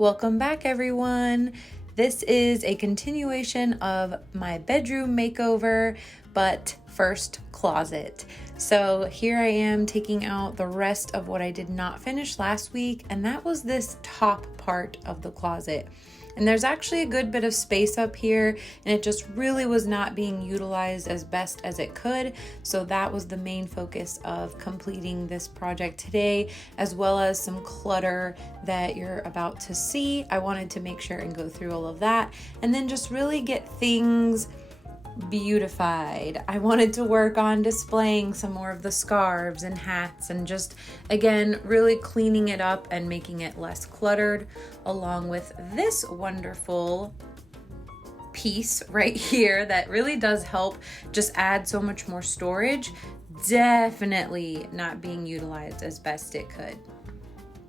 Welcome back, everyone. This is a continuation of my bedroom makeover, but first closet. So here I am taking out the rest of what I did not finish last week, and that was this top part of the closet. And there's actually a good bit of space up here, and it just really was not being utilized as best as it could. So that was the main focus of completing this project today, as well as some clutter that you're about to see. I wanted to make sure and go through all of that, and then just really get things beautified. I wanted to work on displaying some more of the scarves and hats and just, again, really cleaning it up and making it less cluttered, along with this wonderful piece right here that really does help just add so much more storage. Definitely not being utilized as best it could.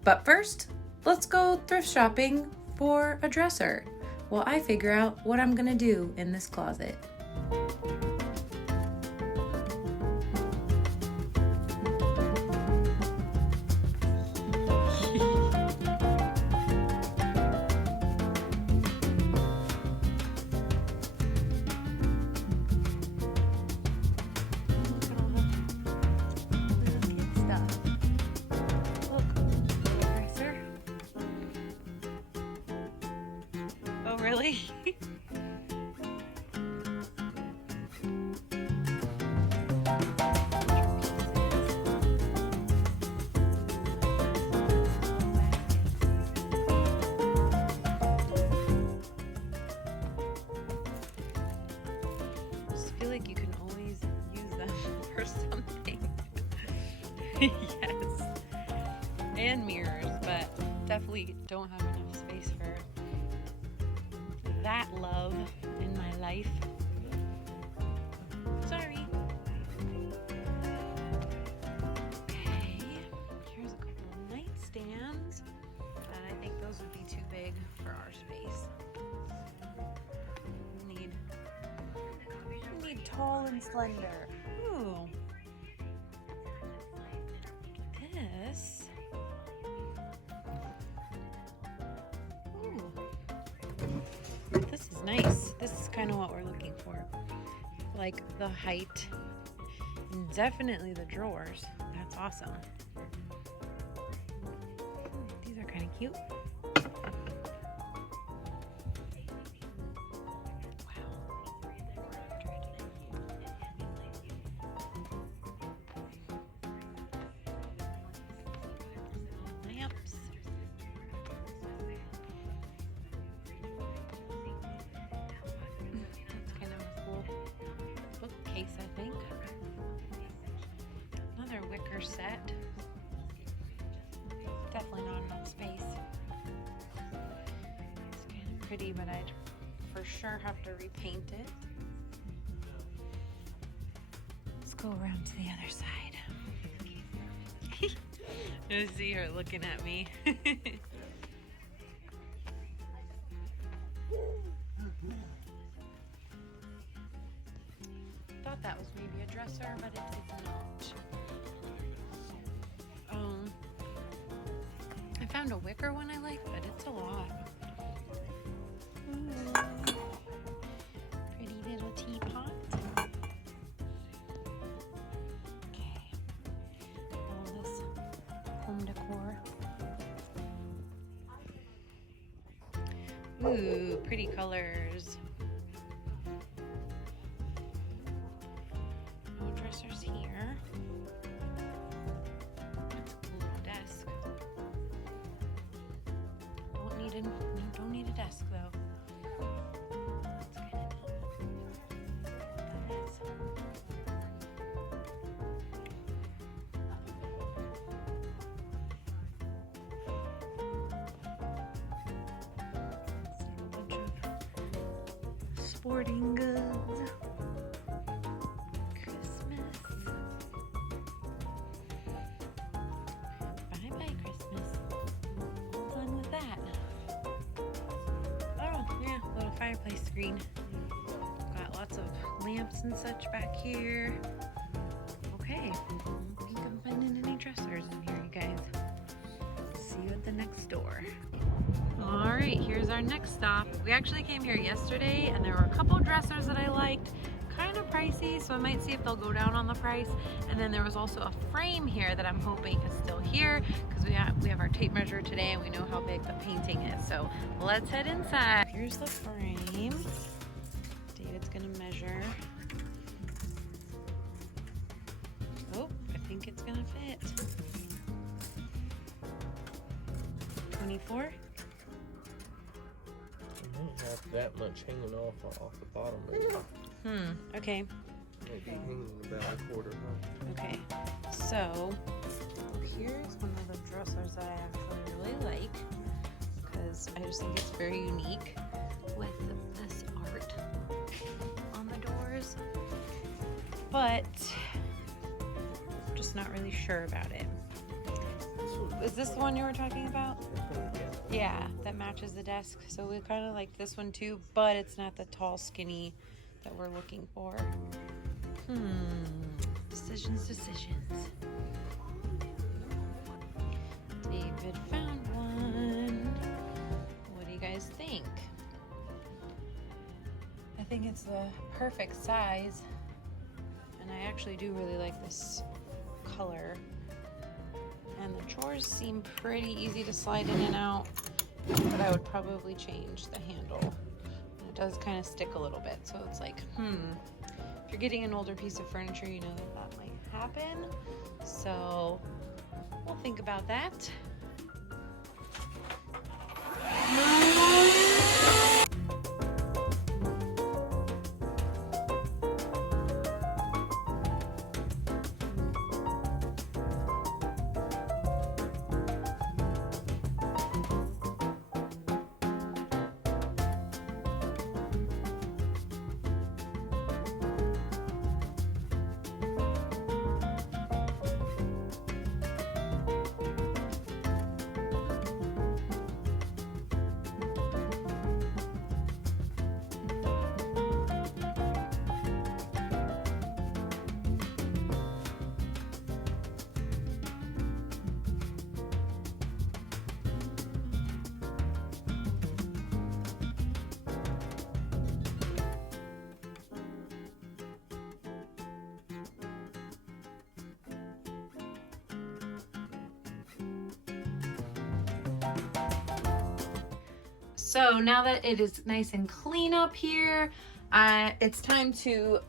But first, let's go thrift shopping for a dresser while I figure out what I'm gonna do in this closet. Oh, really? I just feel like you can always use them for something. Yes. And mirrors, but definitely don't have enough space for that love in my life. Sorry. Okay, here's a couple of nightstands, but I think those would be too big for our space. We need tall and slender. Ooh. This. This is nice. This is kind of what we're looking for. Like the height and definitely the drawers. That's awesome. These are kind of cute. Bookcase, I think. Another wicker set. Definitely not enough space. It's kind of pretty, but I'd for sure have to repaint it. Let's go around to the other side. I see her looking at me. Thought that was maybe a dresser, but it is not. I found a wicker one I like, but it's a lot. Ooh. Pretty little teapot. Okay. All this home decor. Ooh, pretty colors. Dressers here. Desk. Don't need a desk though. That's kind of neat. A bunch of sporting goods. Fireplace screen. Got lots of lamps and such back here. Okay, I don't think I'm finding any dressers in here, you guys. See you at the next door. All our next stop. We actually came here yesterday and there were a couple dressers that I liked. Kind of pricey, so I might see if they'll go down on the price. And then there was also a frame here that I'm hoping is still here because we have our tape measure today and we know how big the painting is. So let's head inside. Here's the frame. David's gonna measure. Oh, I think it's gonna fit. 24. I don't have that much hanging off the bottom. Maybe. Okay. Maybe hanging about a quarter, huh? Okay. So here's one of the dressers that I actually really like because I just think it's very unique with this art on the doors. But I'm just not really sure about it. Is this the one you were talking about? Yeah, that matches the desk. So we kind of like this one too, but it's not the tall, skinny that we're looking for. Decisions. David found one. What do you guys think? I think it's the perfect size. And I actually do really like this color. And the drawers seem pretty easy to slide in and out, but I would probably change the handle. And it does kind of stick a little bit, so it's like, if you're getting an older piece of furniture, you know that might happen. So we'll think about that. So now that it is nice and clean up here, it's time to,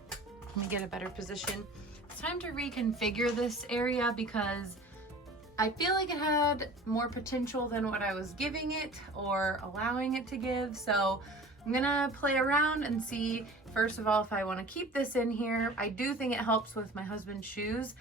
let me get a better position. It's time to reconfigure this area because I feel like it had more potential than what I was giving it or allowing it to give. So I'm gonna play around and see, first of all, if I wanna keep this in here. I do think it helps with my husband's shoes.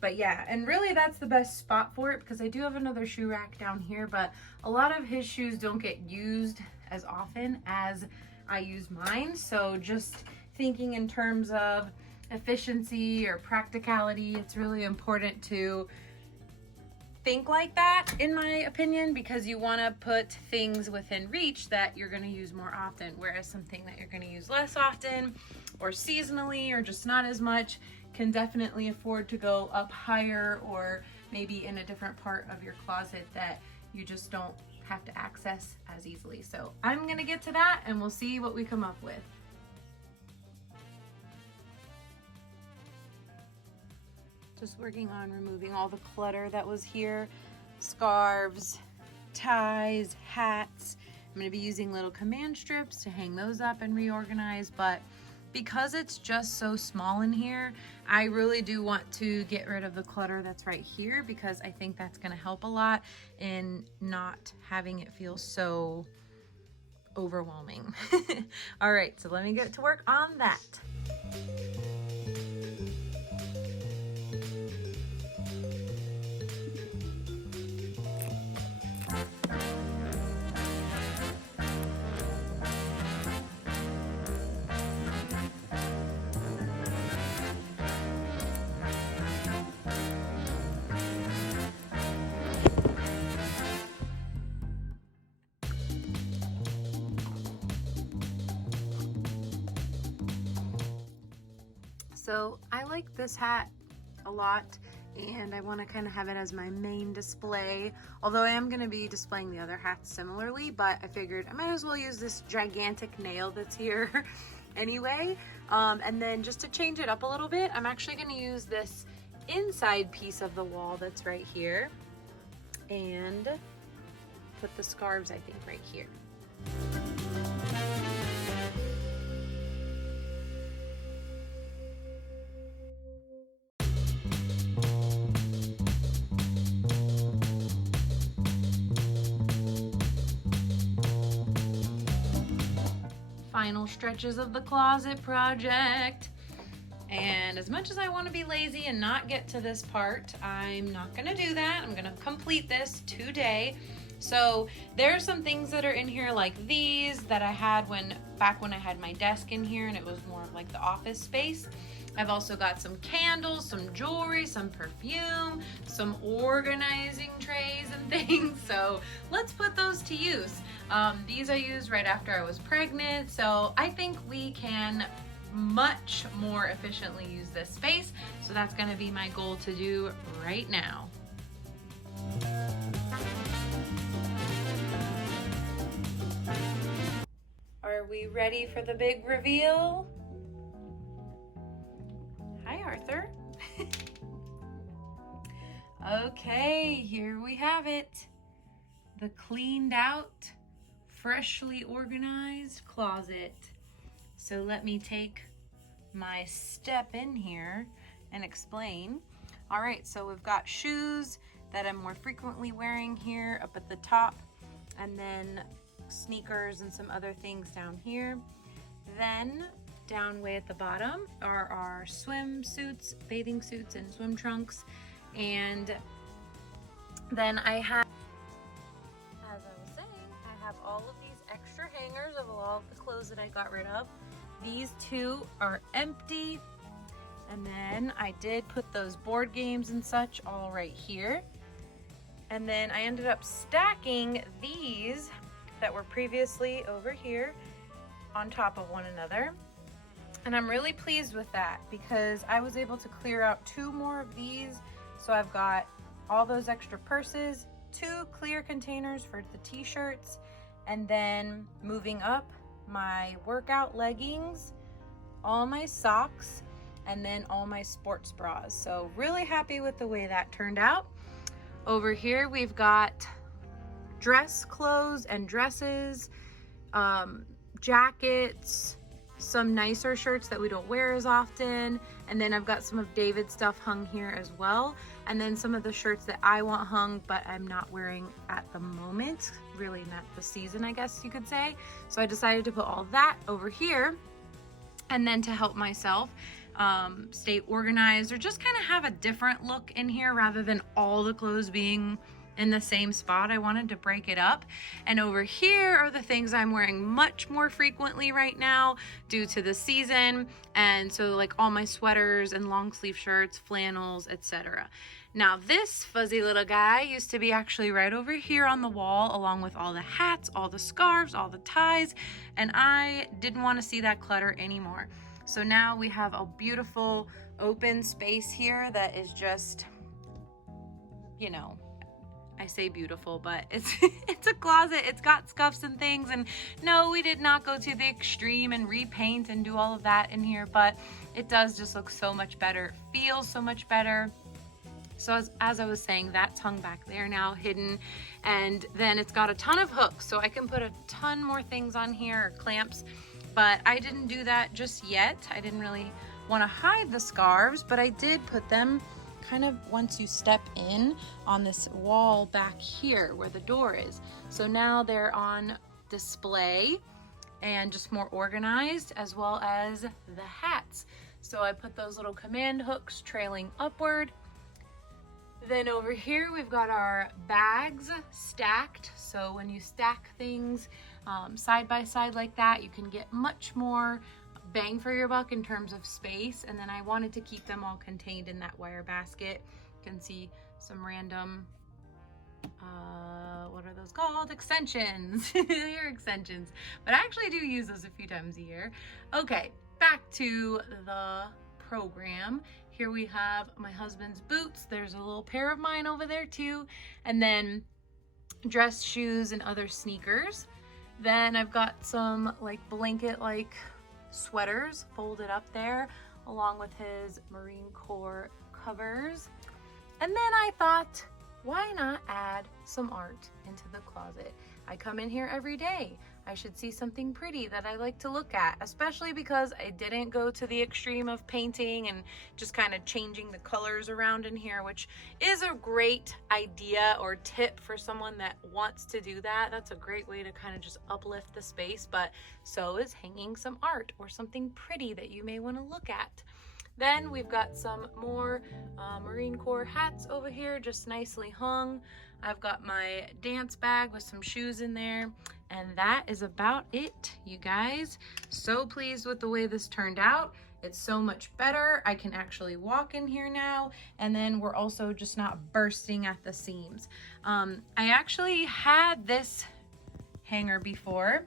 But yeah, and really that's the best spot for it because I do have another shoe rack down here, but a lot of his shoes don't get used as often as I use mine. So just thinking in terms of efficiency or practicality, it's really important to think like that, in my opinion, because you want to put things within reach that you're going to use more often, whereas something that you're going to use less often or seasonally or just not as much can definitely afford to go up higher or maybe in a different part of your closet that you just don't have to access as easily. So I'm going to get to that and we'll see what we come up with. Just working on removing all the clutter that was here. Scarves, ties, hats. I'm going to be using little command strips to hang those up and reorganize, but because it's just so small in here, I really do want to get rid of the clutter that's right here because I think that's going to help a lot in not having it feel so overwhelming. All right, so let me get to work on that. So I like this hat a lot and I want to kind of have it as my main display, although I am going to be displaying the other hats similarly, but I figured I might as well use this gigantic nail that's here anyway. And then just to change it up a little bit, I'm actually going to use this inside piece of the wall that's right here and put the scarves, I think, right here. Final stretches of the closet project. And as much as I want to be lazy and not get to this part, I'm not going to do that. I'm going to complete this today. So there are some things that are in here like these that I had back when I had my desk in here and it was more of like the office space. I've also got some candles, some jewelry, some perfume, some organizing trays and things. So let's put those to use. These I used right after I was pregnant. So I think we can much more efficiently use this space. So that's going to be my goal to do right now. Are we ready for the big reveal? Hi, Arthur. Okay, here we have it. The cleaned out, freshly organized closet. So let me take my step in here and explain. All right, so we've got shoes that I'm more frequently wearing here up at the top, and then sneakers and some other things down here. Then down way at the bottom are our swimsuits, bathing suits, and swim trunks. And then I have, as I was saying, I have all of these extra hangers of all of the clothes that I got rid of. These two are empty. And then I did put those board games and such all right here. And then I ended up stacking these that were previously over here on top of one another. And I'm really pleased with that because I was able to clear out 2 more of these. So I've got all those extra purses, 2 clear containers for the t-shirts, and then moving up, my workout leggings, all my socks, and then all my sports bras. So really happy with the way that turned out. Over here we've got dress clothes and dresses, jackets, some nicer shirts that we don't wear as often, and then I've got some of David's stuff hung here as well, and then some of the shirts that I want hung but I'm not wearing at the moment, really not the season, I guess you could say. So I decided to put all that over here, and then to help myself stay organized or just kind of have a different look in here rather than all the clothes being in the same spot, I wanted to break it up. And over here are the things I'm wearing much more frequently right now due to the season. And so like all my sweaters and long sleeve shirts, flannels, etc. Now this fuzzy little guy used to be actually right over here on the wall along with all the hats, all the scarves, all the ties, and I didn't want to see that clutter anymore. So now we have a beautiful open space here that is just, you know, I say beautiful, but it's a closet. It's got scuffs and things. And no, we did not go to the extreme and repaint and do all of that in here, but it does just look so much better. It feels so much better. So as I was saying, that's hung back there now, hidden. And then it's got a ton of hooks, so I can put a ton more things on here, or clamps, but I didn't do that just yet. I didn't really want to hide the scarves, but I did put them kind of once you step in on this wall back here where the door is. So now they're on display and just more organized, as well as the hats. So I put those little command hooks trailing upward. Then over here we've got our bags stacked. So when you stack things side by side like that, you can get much more bang for your buck in terms of space. And then I wanted to keep them all contained in that wire basket. You can see some random, what are those called? Extensions. They're extensions, but I actually do use those a few times a year. Okay, back to the program. Here we have my husband's boots. There's a little pair of mine over there too. And then dress shoes and other sneakers. Then I've got some like blanket-like sweaters folded up there, along with his Marine Corps covers. And then I thought, why not add some art into the closet? I come in here every day. I should see something pretty that I like to look at, especially because I didn't go to the extreme of painting and just kind of changing the colors around in here, which is a great idea or tip for someone that wants to do that. That's a great way to kind of just uplift the space, but so is hanging some art or something pretty that you may want to look at. Then we've got some more Marine Corps hats over here, just nicely hung. I've got my dance bag with some shoes in there, and that is about it, you guys. So pleased with the way this turned out. It's so much better. I can actually walk in here now, and then we're also just not bursting at the seams. I actually had this hanger before,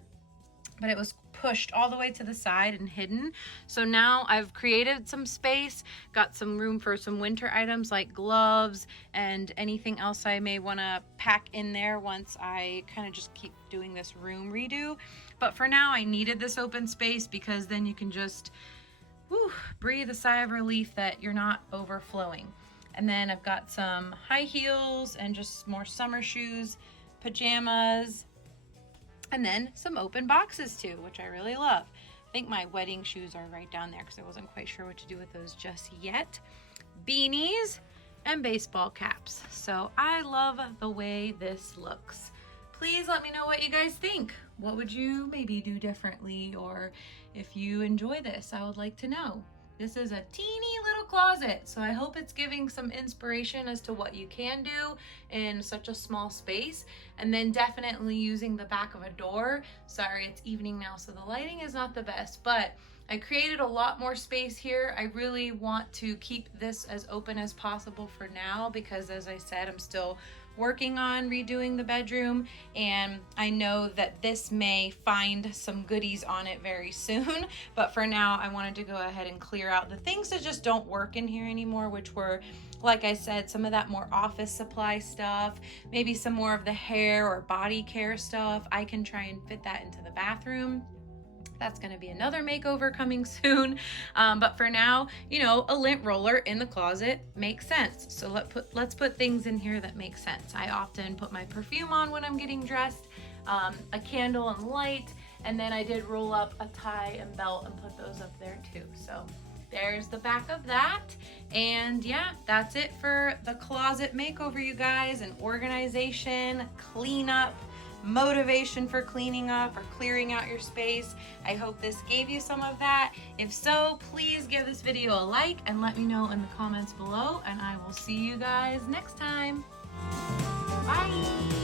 but it was pushed all the way to the side and hidden. So now I've created some space, got some room for some winter items like gloves and anything else I may want to pack in there once I kind of just keep doing this room redo. But for now, I needed this open space because then you can just breathe a sigh of relief that you're not overflowing. And then I've got some high heels and just more summer shoes, pajamas, and then some open boxes too, which I really love. I think my wedding shoes are right down there because I wasn't quite sure what to do with those just yet. Beanies and baseball caps. So I love the way this looks. Please let me know what you guys think. What would you maybe do differently? Or if you enjoy this, I would like to know. This is a teeny little closet, so I hope it's giving some inspiration as to what you can do in such a small space. And then definitely using the back of a door. Sorry, it's evening now, so the lighting is not the best, but I created a lot more space here. I really want to keep this as open as possible for now because, as I said, I'm still working on redoing the bedroom, and I know that this may find some goodies on it very soon, but for now I wanted to go ahead and clear out the things that just don't work in here anymore, which were, like I said, some of that more office supply stuff, maybe some more of the hair or body care stuff. I can try and fit that into the bathroom. That's going to be another makeover coming soon. But for now, you know, a lint roller in the closet makes sense. So let's put things in here that make sense. I often put my perfume on when I'm getting dressed, a candle and light, and then I did roll up a tie and belt and put those up there too. So there's the back of that. And yeah, that's it for the closet makeover, you guys. An organization, cleanup, motivation for cleaning up or clearing out your space. I hope this gave you some of that. If so, please give this video a like and let me know in the comments below, and I will see you guys next time. Bye.